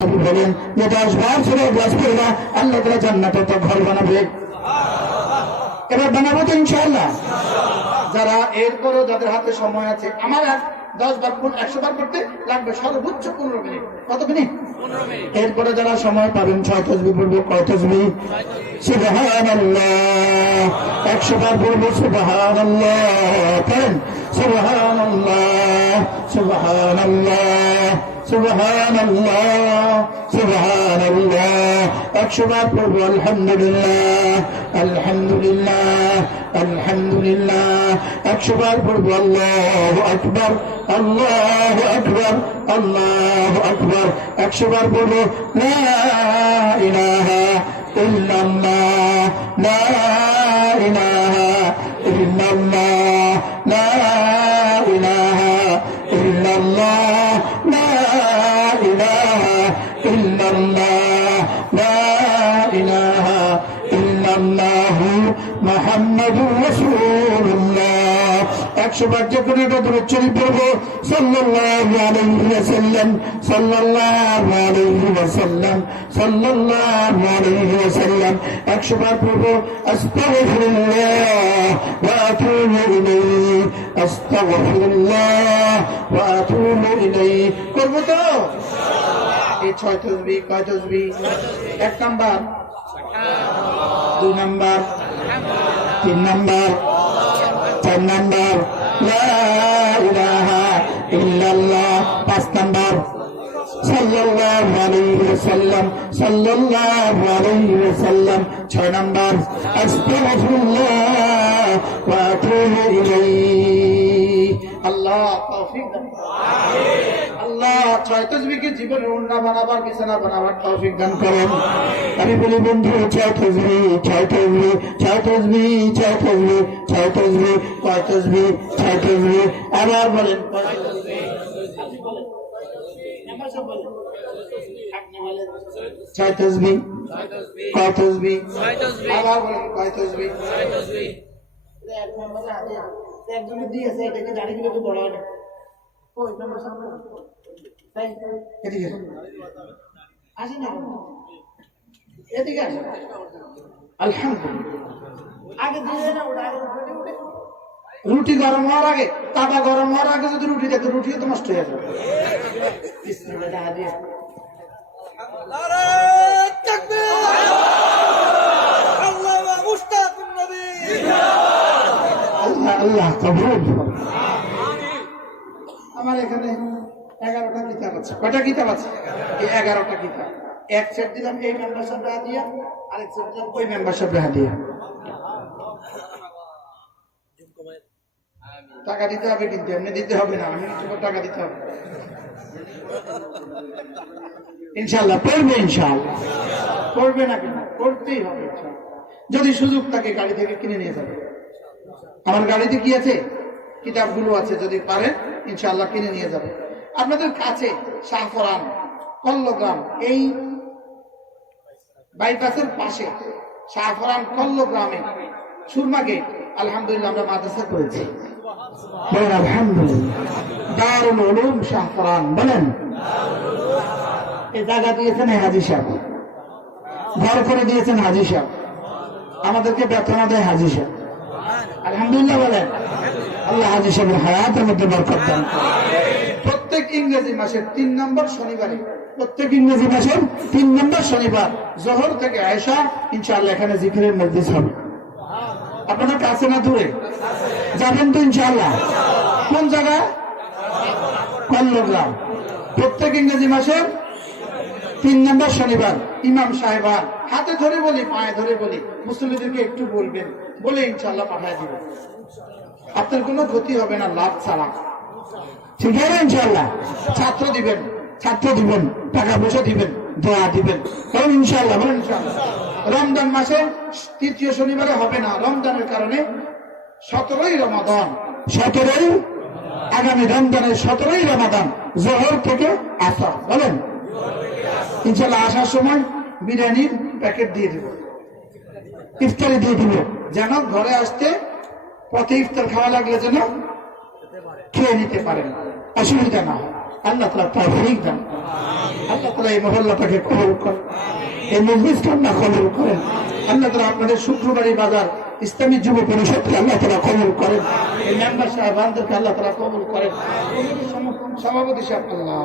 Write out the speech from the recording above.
বলেন যে 10 বার ছেড়ে গ্লাস করবা আল্লাহ তাআলা জান্নাতে তো ঘর বানাবে। এবার বানাবো তো ইনশাআল্লাহ। যারা এরপরও যাদের হাতে সময় আছে, আমার 10 বার 100 বার করতে লাগবে সর্বোচ্চ 15 মিনিট। কত মিনিট? 15 মিনিট। এরপরে যারা সময় পাবেন 6 তাসবিহ পড়বো। কয় তাসবিহ? সুবহানাল্লাহ। 100 বার পড়বো সুবহানাল্লাহ। পড়েন সুবহানাল্লাহ সুবহানাল্লাহ সুবহানাল্লাহ সুবহানাল্লাহ। 100 বার পড়বো আলহামদুলিল্লাহ আলহামদুলিল্লাহ আলহামদুলিল্লাহ। 100 বার পড়বো আল্লাহু আকবার আল্লাহু আকবার আল্লাহু আকবার। 100 বার পড়বো লা ইলাহা ইল্লাল্লাহ লা ইলাহা ইল্লাল্লাহ লা ইলাহা ইল্লাল্লাহ লা ইলাহা ইল্লাল্লাহ লা ইলাহা ইল্লাল্লাহু মুহাম্মাদুর রাসূলুল্লাহ। 100 বার যে কোনো একটা দরুদ শরীফ পড়বো সাল্লাল্লাহু আলাইহি ওয়াসাল্লাম সাল্লাল্লাহু আলাইহি ওয়াসাল্লাম সাল্লাল্লাহু আলাইহি ওয়াসাল্লাম। 100 বার পড়বো আস্তাগফিরুল্লাহ ওয়া আতুবু ইলাইহি আস্তাগফিরুল্লাহ ওয়া আতুবু ইলাইহি। করবো তো এই 6 তাসবিহ। কয় তাসবিহ? 1 নাম্বার, 2 নাম্বার, 3 নাম্বার, 4 নাম্বার লা ইলাহা ইল্লাল্লাহ, 5 নাম্বার সাল্লাল্লাহু আলাইহি ওয়াসাল্লাম সাল্লাল্লাহু আলাইহি ওয়াসাল্লাম, 6 নাম্বার আস্তাগফিরুল্লাহ ওয়া আতুবু ইলাইহি। আল্লাহ তৌফিক দান আমিন। আল্লাহ 6 তাসবিহকে জীবনের উন্না বানাবার, বিছানা বানাবার তৌফিক দান করেন। আমি বলি বন্ধু 6 তাসবিহ 6 তাসবিহ 6 তাসবিহ 6 তাসবিহ 6 তাসবিহ। কয় তাসবিহ? 6 তাসবিহ। আবার বলেন কয় তাসবিহ? আপনি বলেন। নাম্বার সব বলেন। আপনি বলেন 6 তাসবিহ 6 তাসবিহ। কয় তাসবিহ? 6 তাসবিহ। আবার বলেন কয় তাসবিহ? 6 তাসবিহ। এক নম্বরে হাতে একজনে দিয়েছে, এটাকে দাঁড়িয়ে একটু বড় হয়। ওই নাম্বার সামনে তাই এদিকে আসি না, এদিকে আসি। আলহামদুলিল্লাহ। আগে দিয়ে না ওটা আগে উঠে রুটি গরম হওয়ার আগে, তাবা গরম হওয়ার আগে যদি রুটি দেখো, রুটিও তো নষ্ট হয়ে যাবে। বিসমিল্লাহ দিয়ে নারে তাকবীর আল্লাহু মুস্তাকুন নবী আল্লাহ আল্লাহ কবুল। আমার এখানে 11টা কিতাব আছে। কয়টা কিতাব আছে? এই 11টা কিতাব। এক সেট দিলাম এই মেম্বারশিপ হাদিয়া, আরেক সেট দিলাম ওই মেম্বারশিপ হাদিয়া। টাকা দিতে হবে কিন্তু এমনি দিতে হবে না, আমি কিছু টাকা দিতে হবে ইনশাআল্লাহ। পড়বে ইনশাআল্লাহ, পড়বে না কেন? পড়তেই হবে ইনশাআল্লাহ। যদি সুযোগ থাকে গাড়ি থেকে কিনে নিয়ে যাবে। আমার গাড়িতে কি আছে? কিতাবগুলো আছে, যদি পারেন ইনশাআল্লাহ কিনে নিয়ে যাবে। আপনাদের কাছে শাহফরান কল্লগ্রাম, এই বাইপাসের পাশে শাহফরান কল্লগ্রামে সুরমা গেট, আলহামদুলিল্লাহ আমরা মাদ্রাসা করেছি। বলেন আলহামদুলিল্লাহ। দারুল উলুম শাহফরান, বলেন। এই জায়গা দিয়েছেন হাজী সাহেব, ঘর করে দিয়েছেন হাজী সাহেব, আমাদেরকে বেতন দেয় হাজী সাহেব, আলহামদুলিল্লাহ বলেন। আল্লাহ হাজী সাহেবের হায়াতের মধ্যে বরকত দান করুন। প্রত্যেক ইংরেজি মাসের 3 নম্বর শনিবারে, প্রত্যেক ইংরেজি মাসের 3 নম্বর শনিবার জোহর থেকে আয়েশা ইনশাআল্লাহ এখানে জিকিরের মজলিস হবে। আপনাদের কাছে না দূরে? যাবেন তো ইনশাআল্লাহ? কোন জায়গা? কল্লগ্রাম। প্রত্যেক ইংরেজি মাসের 3 নম্বর শনিবার ইমাম সাহেবান হাতে ধরে বলি, পায়ে ধরে বলি, মুসল্লিদেরকে একটু বলবেন, বলে ইনশাআল্লাহ পাঠায় দিবেন। আপনার কোনো ক্ষতি হবে না, লাভ ছাড়া। ঠিক আছে ইনশাআল্লাহ। ছাত্র দিবেন, ছাত্র দিবেন, টাকা পয়সা দিবেন, দোয়া দিবেন, কারণ ইনশাআল্লাহ বলেন ইনশাআল্লাহ। রমজান মাসে 3য় শনিবারে হবে না, রমজানের কারণে 17ই রমাদান, 17ই আগামী রমজানের 17ই রমাদান জোহর থেকে আসর, বলেন ইনশাআল্লাহ। আসার সময় বিরিয়ানির প্যাকেট দিয়ে দিব, ইফতারি দিয়ে দিব, যেন ঘরে আসতে পথে ইফতার খাওয়া লাগলে যেন খেয়ে নিতে পারেন, অসুবিধা না হয়। আল্লাহ তাআলা তৌফিক দান করেন। আল্লাহ তাআলা এই মহল্লাটাকে কবুল করেন, এই মজলিসকে আল্লাহ কবুল করেন। আল্লাহ তাআলা আপনাদের শুক্রবাড়ি বাজার ইসলামী যুব পরিষদকে আল্লাহ তাআলা কবুল করেন, এই মেম্বার সাহেবানদেরকে আল্লাহ তাআলা কবুল করেন, সভাপতি সাহেব আল্লাহ